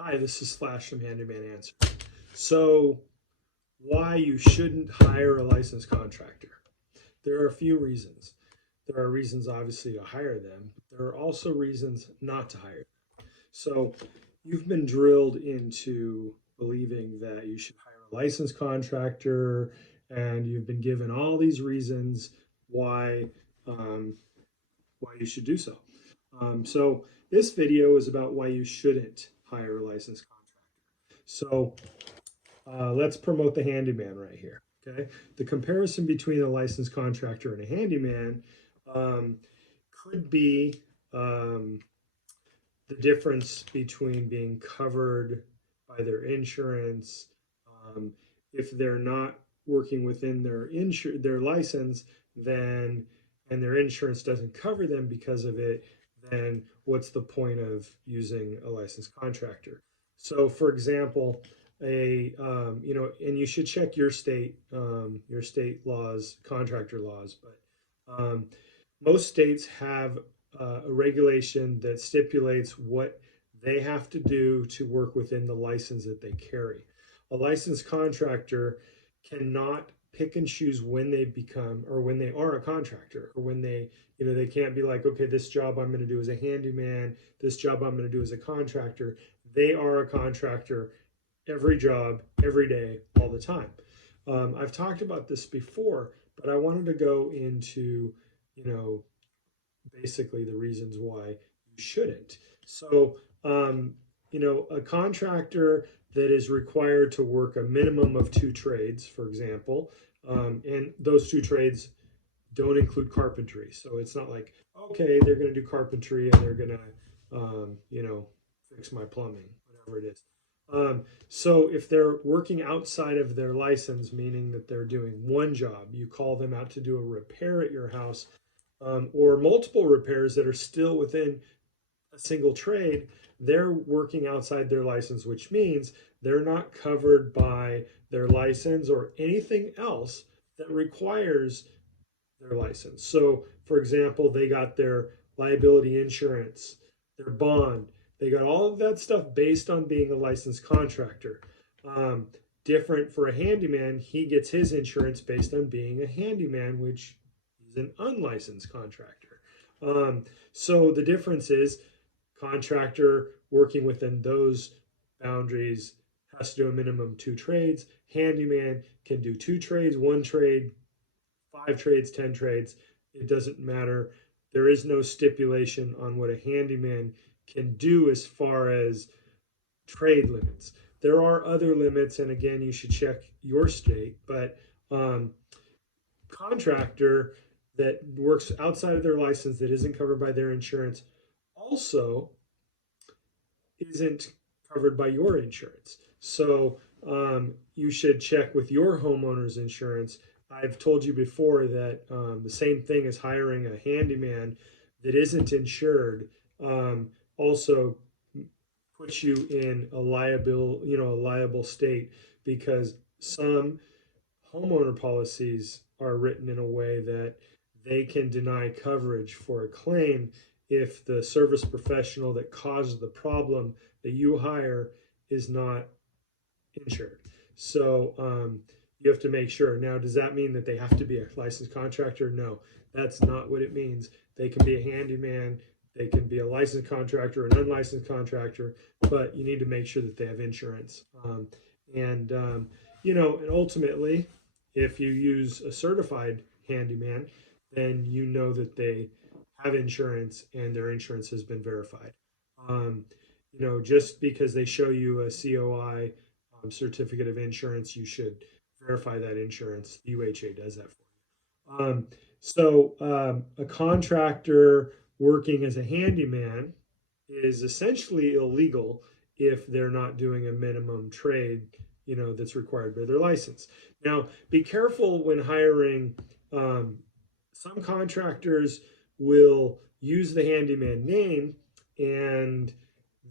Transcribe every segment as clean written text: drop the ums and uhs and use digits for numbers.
Hi, this is Flash from Handyman Answer. So, why you shouldn't hire a licensed contractor? There are a few reasons. There are reasons, obviously, to hire them. There are also reasons not to hire them. So, you've been drilled into believing that you should hire a licensed contractor, and you've been given all these reasons why um, why you should do so. So, this video is about why you shouldn't hire a licensed contractor. So, let's promote the handyman right here. Okay. The comparison between a licensed contractor and a handyman um, could be um, the difference between being covered by their insurance. Um, if they're not working within their license, then and their insurance doesn't cover them because of it, then what's the point of using a licensed contractor? So, for example, and you should check your state laws, contractor laws, but most states have a regulation that stipulates what they have to do to work within the license that they carry. A licensed contractor cannot pick and choose when they become or when they are a contractor, or when they can't be like, okay, this job I'm going to do as a handyman, this job I'm going to do as a contractor. They are a contractor every job, every day, all the time. I've talked about this before, but I wanted to go into, you know, basically the reasons why you shouldn't. So, a contractor that is required to work a minimum of two trades, for example, and those two trades don't include carpentry. So it's not like, okay, they're going to do carpentry and they're going to, fix my plumbing, whatever it is. So if they're working outside of their license, meaning that they're doing one job, you call them out to do a repair at your house, or multiple repairs that are still within a single trade, they're working outside their license, which means they're not covered by their license or anything else that requires their license. So, for example, they got their liability insurance, their bond, they got all of that stuff based on being a licensed contractor. Um, Different for a handyman, he gets his insurance based on being a handyman, which is an unlicensed contractor. So the difference is contractor working within those boundaries has to do a minimum two trades. Handyman can do two trades, one trade, five trades, 10 trades. It doesn't matter. There is no stipulation on what a handyman can do as far as trade limits. There are other limits, and again, you should check your state, but um, contractor that works outside of their license that isn't covered by their insurance also isn't covered by your insurance. So you should check with your homeowner's insurance. I've told you before that the same thing as hiring a handyman that isn't insured also puts you in a liable state, because some homeowner policies are written in a way that they can deny coverage for a claim if the service professional that caused the problem that you hire is not insured. So you have to make sure. Now, does that mean that they have to be a licensed contractor? No, that's not what it means. They can be a handyman, they can be a licensed contractor, an unlicensed contractor, but you need to make sure that they have insurance. And ultimately, if you use a certified handyman, then you know that they have insurance and their insurance has been verified. Just because they show you a COI, certificate of insurance, you should verify that insurance. The UHA does that for you. A contractor working as a handyman is essentially illegal if they're not doing a minimum trade, that's required by their license. Now, be careful when hiring. Some contractors will use the handyman name and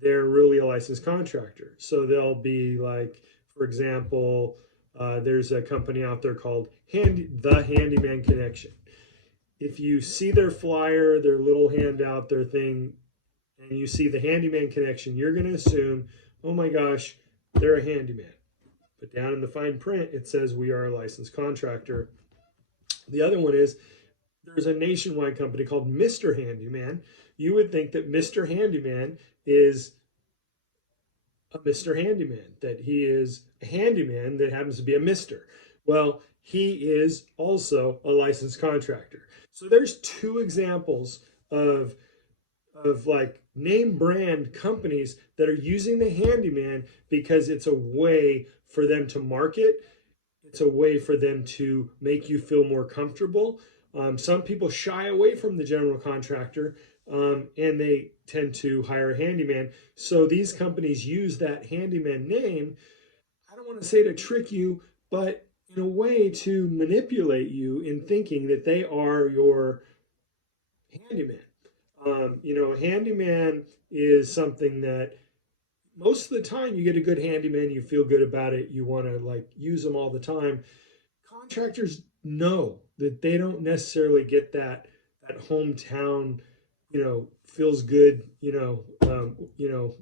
they're really a licensed contractor. So they'll be like, for example, there's a company out there called The Handyman Connection. If you see their flyer, their little handout, their thing, and you see the Handyman Connection, you're going to assume, oh my gosh, they're a handyman. But down in the fine print, it says we are a licensed contractor. The other one is there's a nationwide company called Mr. Handyman. You would think that Mr. Handyman is a Mr. Handyman, that he is a handyman that happens to be a Mr. Well, he is also a licensed contractor. So there's two examples of like name brand companies that are using the handyman because it's a way for them to market. It's a way for them to make you feel more comfortable. Some people shy away from the general contractor, and they tend to hire a handyman. So these companies use that handyman name. I don't want to say to trick you, but in a way to manipulate you in thinking that they are your handyman. A handyman is something that most of the time you get a good handyman, you feel good about it, you want to like use them all the time. Contractors know that they don't necessarily get that hometown, feels good,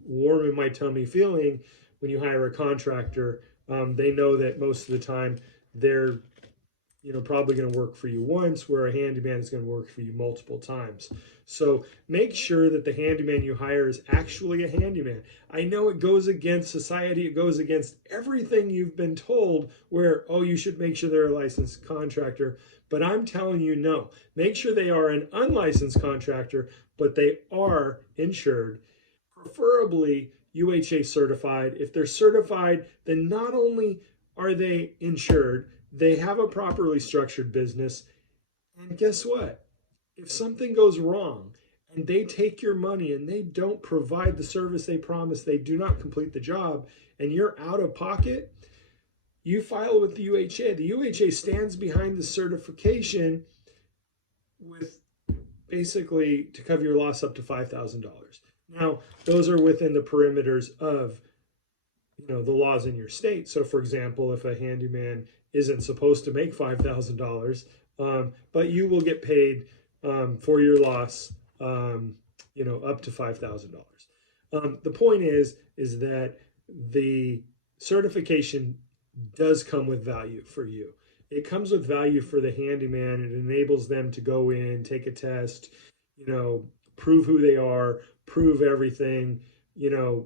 warm in my tummy feeling when you hire a contractor. They know that most of the time they're probably going to work for you once, where a handyman is going to work for you multiple times. So make sure that the handyman you hire is actually a handyman. I know it goes against society, it goes against everything you've been told, where, oh, you should make sure they're a licensed contractor. But I'm telling you, no. Make sure they are an unlicensed contractor, but they are insured, preferably UHA certified. If they're certified, then not only are they insured, they have a properly structured business. And guess what? If something goes wrong and they take your money and they don't provide the service they promised, they do not complete the job, and you're out of pocket, you file with the UHA. The UHA stands behind the certification with basically to cover your loss up to $5,000. Now, those are within the perimeters of the laws in your state. So, for example, if a handyman isn't supposed to make $5,000, but you will get paid for your loss, up to $5,000. The point is that the certification does come with value for you. It comes with value for the handyman. It enables them to go in, take a test, prove who they are, prove everything,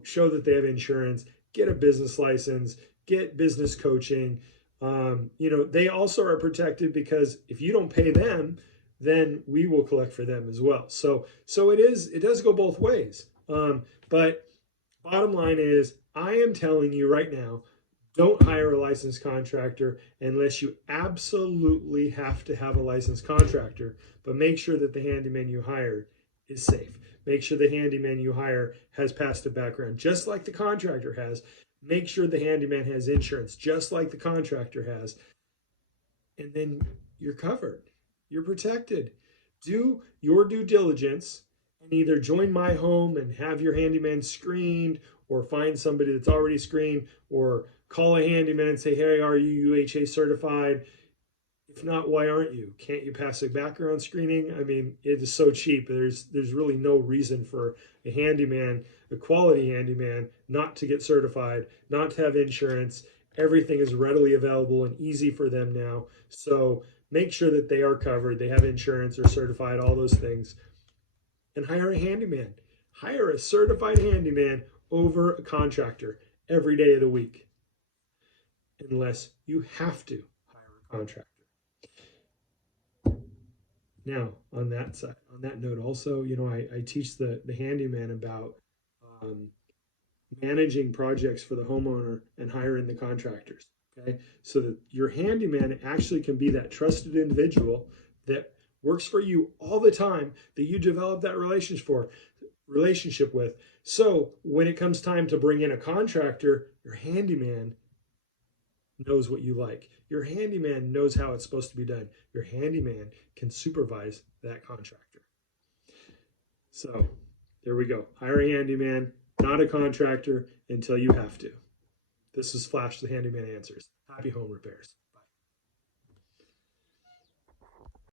show that they have insurance, get a business license, get business coaching. They also are protected because if you don't pay them, then we will collect for them as well. So it does go both ways. But bottom line is, I am telling you right now, don't hire a licensed contractor unless you absolutely have to have a licensed contractor. But make sure that the handyman you hire is safe. Make sure the handyman you hire has passed a background, just like the contractor has. Make sure the handyman has insurance, just like the contractor has. And then you're covered. You're protected. Do your due diligence and either join my home and have your handyman screened, or find somebody that's already screened, or call a handyman and say, hey, are you UHA certified? If not, why aren't you? Can't you pass a background screening? I mean, it is so cheap. There's really no reason for a handyman, a quality handyman, not to get certified, not to have insurance. Everything is readily available and easy for them now. So make sure that they are covered, they have insurance, or certified, all those things. And hire a handyman. Hire a certified handyman over a contractor every day of the week, unless you have to hire a contractor. Now, on that note, also, I teach the handyman about managing projects for the homeowner and hiring the contractors. Okay, so that your handyman actually can be that trusted individual that works for you all the time, that you develop that relationship with. So when it comes time to bring in a contractor, your handyman knows what you like. Your handyman knows how it's supposed to be done. Your handyman can supervise that contractor. So there we go. Hire a handyman, not a contractor, until you have to. This is Flash the Handyman Answers. Happy home repairs.